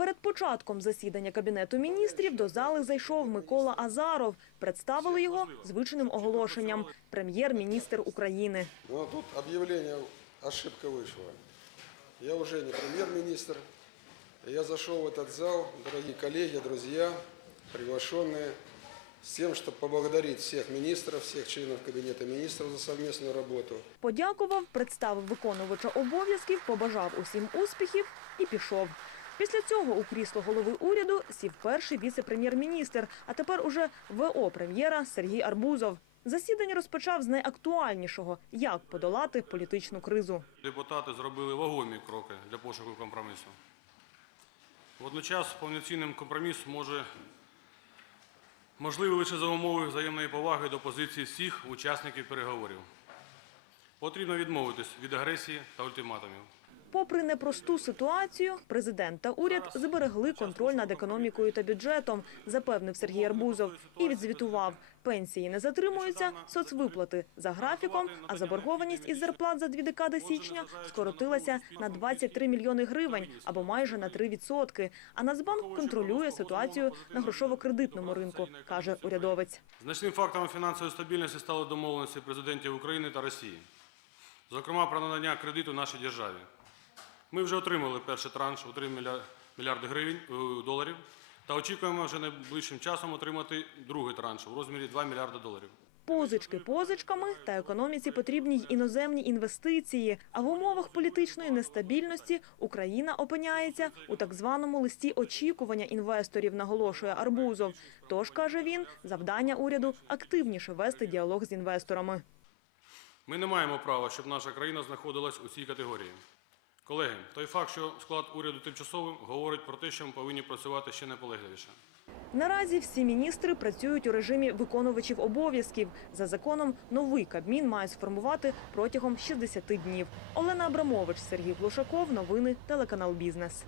Перед початком засідання кабінету міністрів до зали зайшов Микола Азаров. Представили його звичним оголошенням прем'єр-міністр України. Ну, а тут объявление, ошибка вышла. Я уже не премьер-министр. Я зашел в этот зал, дорогие коллеги, друзья, приглашенные, с тем, чтобы поблагодарить всех министров, всех членов Кабинета министров за совместную работу. Подякував, представив виконувача обов'язків, побажав усім успіхів і пішов. Після цього у крісло голови уряду сів перший віце-прем'єр-міністр, а тепер уже ВО прем'єра Сергій Арбузов. Засідання розпочав з найактуальнішого – як подолати політичну кризу. Депутати зробили вагомі кроки для пошуку компромісу. Водночас повноцінним компроміс може можливий лише за умови взаємної поваги до позиції всіх учасників переговорів. Потрібно відмовитись від агресії та ультиматумів. Попри непросту ситуацію, президент та уряд зберегли контроль над економікою та бюджетом, запевнив Сергій Арбузов і відзвітував. Пенсії не затримуються, соцвиплати за графіком, а заборгованість із зарплат за дві декади січня скоротилася на 23 мільйони гривень або майже на 3 відсотки. А Нацбанк контролює ситуацію на грошово-кредитному ринку, каже урядовець. Значним фактором фінансової стабільності стали домовленості президентів України та Росії, зокрема про надання кредиту нашій державі. Ми вже отримали перший транш у 3 мілья- мільярди гривень е, доларів та очікуємо вже найближчим часом отримати другий транш у розмірі 2 мільярди доларів. Позички позичками та економіці потрібні й іноземні інвестиції. А в умовах політичної нестабільності Україна опиняється у так званому листі очікування інвесторів, наголошує Арбузов. Тож каже він, завдання уряду активніше вести діалог з інвесторами. Ми не маємо права, щоб наша країна знаходилась у цій категорії. Колеги, той факт, що склад уряду тимчасовим, говорить про те, що ми повинні працювати ще наполегливіше. Наразі всі міністри працюють у режимі виконувачів обов'язків. За законом новий кабмін має сформувати протягом 60 днів. Олена Абрамович, Сергій Глушаков. Новини телеканал Бізнес.